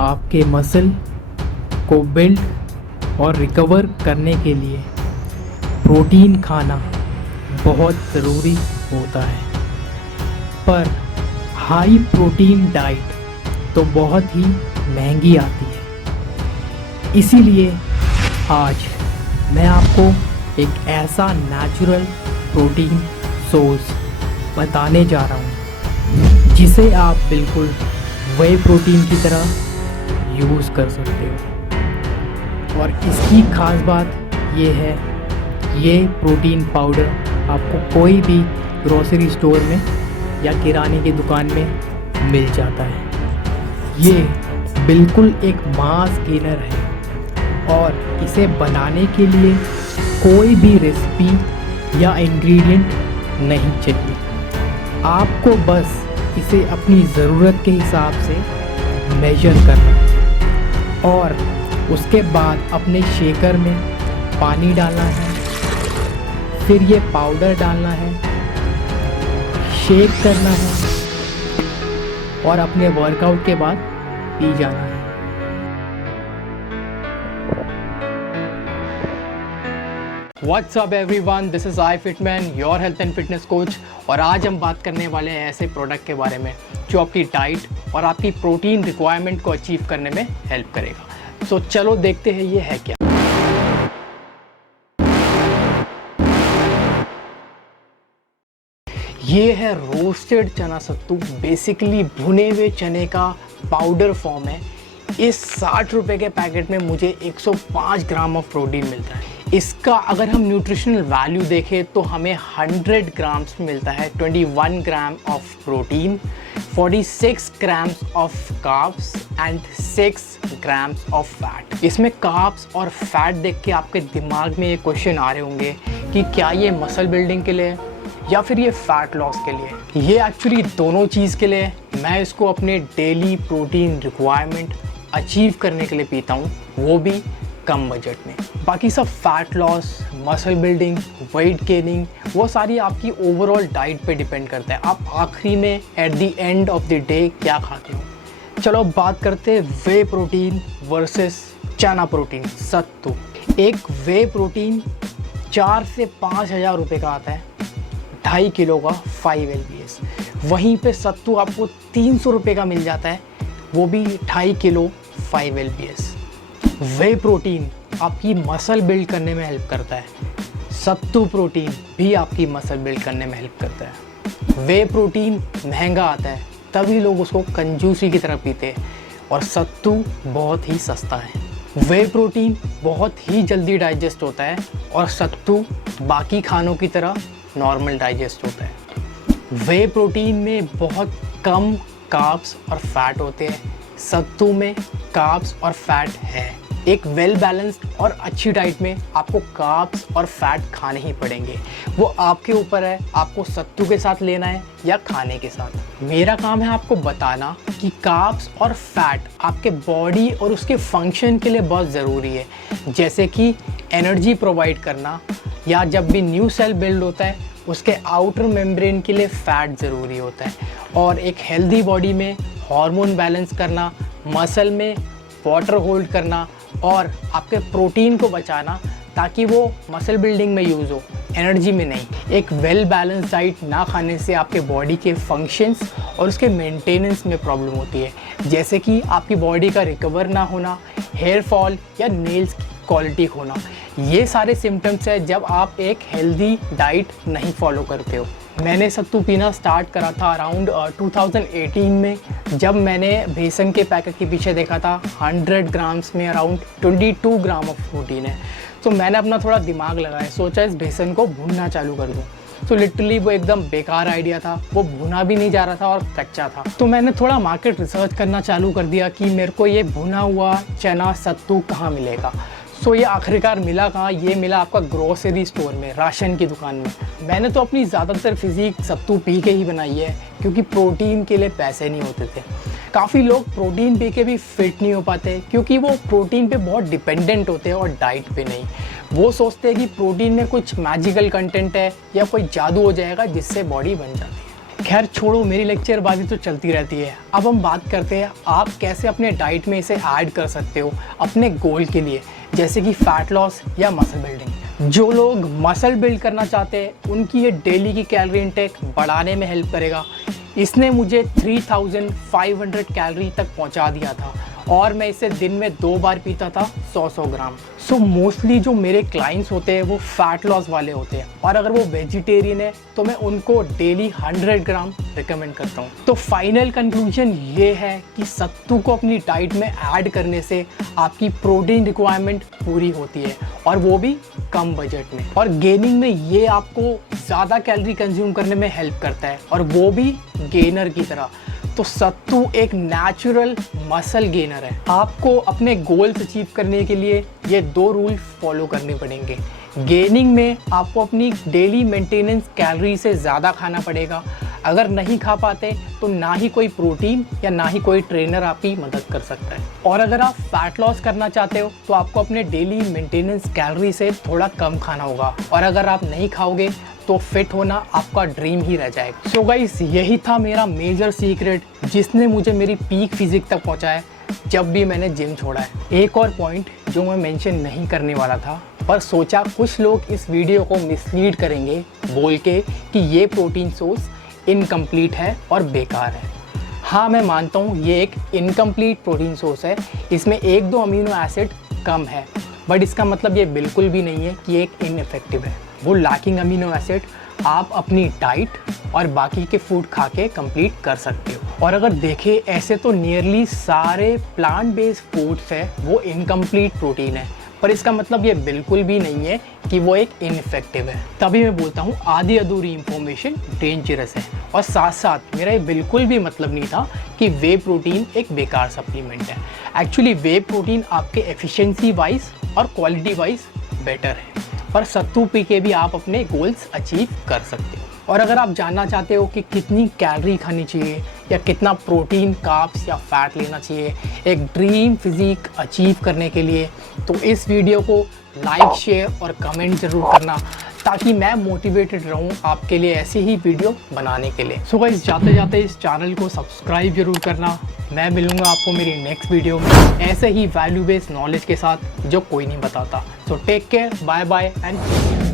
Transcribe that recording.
आपके मसल को बिल्ड और रिकवर करने के लिए प्रोटीन खाना बहुत ज़रूरी होता है। पर हाई प्रोटीन डाइट तो बहुत ही महंगी आती है। इसीलिए आज मैं आपको एक ऐसा नेचुरल प्रोटीन सोर्स बताने जा रहा हूँ जिसे आप बिल्कुल वे प्रोटीन की तरह यूज़ कर सकते हो। और इसकी ख़ास बात ये है, ये प्रोटीन पाउडर आपको कोई भी ग्रोसरी स्टोर में या किराने की दुकान में मिल जाता है। ये बिल्कुल एक मास गेनर है और इसे बनाने के लिए कोई भी रेसिपी या इंग्रेडिएंट नहीं चाहिए। आपको बस इसे अपनी ज़रूरत के हिसाब से मेजर करना और उसके बाद अपने शेकर में पानी डालना है, फिर ये पाउडर डालना है, शेक करना है और अपने वर्कआउट के बाद पी जाना है। What's up everyone, this is iFitman, your health and fitness coach। और आज हम बात करने वाले हैं ऐसे प्रोडक्ट के बारे में जो आपकी डाइट और आपकी प्रोटीन रिक्वायरमेंट को अचीव करने में हेल्प करेगा। सो चलो देखते हैं ये है क्या। ये है रोस्टेड चना सत्तू, बेसिकली भुने हुए चने का पाउडर फॉर्म है। इस 60 रुपये के पैकेट में मुझे 105 ग्राम ऑफ प्रोटीन मिलता है। इसका अगर हम न्यूट्रिशनल वैल्यू देखें तो हमें 100 ग्राम्स मिलता है 21 gram of protein, 46 grams of carbs and 6 grams of fat. इसमें कार्ब्स और फैट देख के आपके दिमाग में ये क्वेश्चन आ रहे होंगे कि क्या ये मसल बिल्डिंग के लिए या फिर ये फैट लॉस के लिए। ये एक्चुअली दोनों चीज़ के लिए। मैं इसको अपने डेली प्रोटीन रिक्वायरमेंट अचीव करने के लिए पीता हूँ, वो भी कम बजट में। बाकी सब fat loss, muscle building, weight gaining, वो सारी आपकी ओवरऑल डाइट पे डिपेंड करता है। आप आखिरी में at the end of the day क्या खाते हो। चलो अब बात करते हैं वे प्रोटीन वर्सेस चना प्रोटीन, सत्तू। एक वे प्रोटीन 4 से 5 हज़ार रुपये का आता है, 2.5 किलो का 5 LPS। वहीं पे सत्तू आपको 300 रुपये का मिल जाता है, वो भी 2.5 किलो 5 LPS। वे प्रोटीन आपकी मसल बिल्ड करने में हेल्प करता है, सत्तू प्रोटीन भी आपकी मसल बिल्ड करने में हेल्प करता है। वे प्रोटीन महंगा आता है, तभी लोग उसको कंजूसी की तरह पीते हैं, और सत्तू बहुत ही सस्ता है। वे प्रोटीन बहुत ही जल्दी डाइजेस्ट होता है और सत्तू बाकी खानों की तरह नॉर्मल डाइजेस्ट होता है। वे प्रोटीन में बहुत कम कार्ब्स और फैट होते हैं, सत्तू में कार्ब्स और फैट है। एक वेल बैलेंस्ड और अच्छी डाइट में आपको कार्ब्स और फैट खाने ही पड़ेंगे। वो आपके ऊपर है, आपको सत्तू के साथ लेना है या खाने के साथ। मेरा काम है आपको बताना कि कार्ब्स और फैट आपके बॉडी और उसके फंक्शन के लिए बहुत ज़रूरी है, जैसे कि एनर्जी प्रोवाइड करना, या जब भी न्यू सेल बिल्ड होता है उसके आउटर मेम्ब्रेन के लिए फ़ैट ज़रूरी होता है, और एक हेल्दी बॉडी में हार्मोन बैलेंस करना, मसल में वाटर होल्ड करना और आपके प्रोटीन को बचाना ताकि वो मसल बिल्डिंग में यूज़ हो, एनर्जी में नहीं। एक वेल बैलेंस डाइट ना खाने से आपके बॉडी के फंक्शंस और उसके मेंटेनेंस में प्रॉब्लम होती है, जैसे कि आपकी बॉडी का रिकवर ना होना, हेयर फॉल या नेल्स की क्वालिटी होना। ये सारे सिम्टम्स है जब आप एक हेल्दी डाइट नहीं फॉलो करते हो। मैंने सत्तू पीना स्टार्ट करा था अराउंड 2018 में, जब मैंने बेसन के पैकेट के पीछे देखा था 100 ग्राम्स में अराउंड 22 ग्राम ऑफ प्रोटीन है। तो मैंने अपना थोड़ा दिमाग लगाया, सोचा इस बेसन को भूनना चालू कर दूँ। तो लिटरली वो एकदम बेकार आइडिया था, वो भुना भी नहीं जा रहा था और कच्चा था। तो मैंने थोड़ा मार्केट रिसर्च करना चालू कर दिया कि मेरे को ये भुना हुआ चना सत्तू कहाँ मिलेगा। सो ये आखिरकार मिला कहाँ, ये मिला आपका ग्रोसरी स्टोर में, राशन की दुकान में। मैंने तो अपनी ज़्यादातर फिजिक सत्तू पी के ही बनाई है, क्योंकि प्रोटीन के लिए पैसे नहीं होते थे। काफ़ी लोग प्रोटीन पी के भी फिट नहीं हो पाते, क्योंकि वो प्रोटीन पे बहुत डिपेंडेंट होते हैं और डाइट पे नहीं। वो सोचते हैं कि प्रोटीन में कुछ मैजिकल कंटेंट है या कोई जादू हो जाएगा जिससे बॉडी बन जाती है। खैर छोड़ो, मेरी लेक्चरबाजी तो चलती रहती है। अब हम बात करते हैं आप कैसे अपने डाइट में इसे ऐड कर सकते हो अपने गोल के लिए, जैसे कि फैट लॉस या मसल बिल्डिंग। जो लोग मसल बिल्ड करना चाहते हैं उनकी ये डेली की कैलोरी इनटेक बढ़ाने में हेल्प करेगा। इसने मुझे 3500 कैलोरी तक पहुंचा दिया था और मैं इसे दिन में 2 बार पीता था 100 ग्राम। सो मोस्टली जो मेरे क्लाइंट्स होते हैं वो फैट लॉस वाले होते हैं, और अगर वो वेजिटेरियन है तो मैं उनको डेली 100 ग्राम रिकमेंड करता हूँ। तो फाइनल कंक्लूजन ये है कि सत्तू को अपनी डाइट में ऐड करने से आपकी प्रोटीन रिक्वायरमेंट पूरी होती है, और वो भी कम बजट में। और गेनिंग में ये आपको ज़्यादा कैलोरी कंज्यूम करने में हेल्प करता है, और वो भी गेनर की तरह। तो सत्तू एक नेचुरल मसल गेनर है। आपको अपने गोल्स अचीव करने के लिए ये 2 रूल फॉलो करने पड़ेंगे। गेनिंग में आपको अपनी डेली मेंटेनेंस कैलोरी से ज़्यादा खाना पड़ेगा। अगर नहीं खा पाते तो ना ही कोई प्रोटीन या ना ही कोई ट्रेनर आपकी मदद कर सकता है। और अगर आप फैट लॉस करना चाहते हो तो आपको अपने डेली मेंटेनेंस कैलोरी से थोड़ा कम खाना होगा, और अगर आप नहीं खाओगे तो फिट होना आपका ड्रीम ही रह जाएगा। सो गाइस, यही था मेरा मेजर सीक्रेट जिसने मुझे मेरी पीक फिजिक तक पहुंचाया जब भी मैंने जिम छोड़ा है। एक और पॉइंट जो मैं मेंशन नहीं करने वाला था, पर सोचा कुछ लोग इस वीडियो को मिसलीड करेंगे बोल के कि ये प्रोटीन सोर्स इनकम्प्लीट है और बेकार है। हाँ, मैं मानता हूँ ये एक इनकम्प्लीट प्रोटीन सोर्स है, इसमें 1-2 अमीनो एसिड कम है, बट इसका मतलब ये बिल्कुल भी नहीं है कि ये एक इनइफेक्टिव है। वो लैकिंग अमीनो एसिड आप अपनी डाइट और बाकी के फूड खा के कंप्लीट कर सकते हो। और अगर देखें ऐसे तो नियरली सारे प्लांट बेस्ड फूड्स है वो इनकम्प्लीट प्रोटीन है, पर इसका मतलब ये बिल्कुल भी नहीं है कि वो एक इनइफेक्टिव है। तभी मैं बोलता हूँ आधी अधूरी इंफॉर्मेशन डेंजरस है। और साथ साथ मेरा ये बिल्कुल भी मतलब नहीं था कि वे प्रोटीन एक बेकार सप्लीमेंट है। एक्चुअली वे प्रोटीन आपके एफिशिएंसी वाइज और क्वालिटी वाइज बेटर है, पर सत्तू पी के भी आप अपने गोल्स अचीव कर सकते हो। और अगर आप जानना चाहते हो कि कितनी कैलोरी खानी चाहिए या कितना प्रोटीन, कार्ब्स या फैट लेना चाहिए एक ड्रीम फिजिक अचीव करने के लिए, तो इस वीडियो को लाइक, शेयर और कमेंट ज़रूर करना, ताकि मैं मोटिवेटेड रहूं आपके लिए ऐसी ही वीडियो बनाने के लिए। सो गाइस, जाते जाते इस चैनल को सब्सक्राइब जरूर करना। मैं मिलूंगा आपको मेरी नेक्स्ट वीडियो में ऐसे ही वैल्यू बेस्ड नॉलेज के साथ जो कोई नहीं बताता। So take care, bye bye and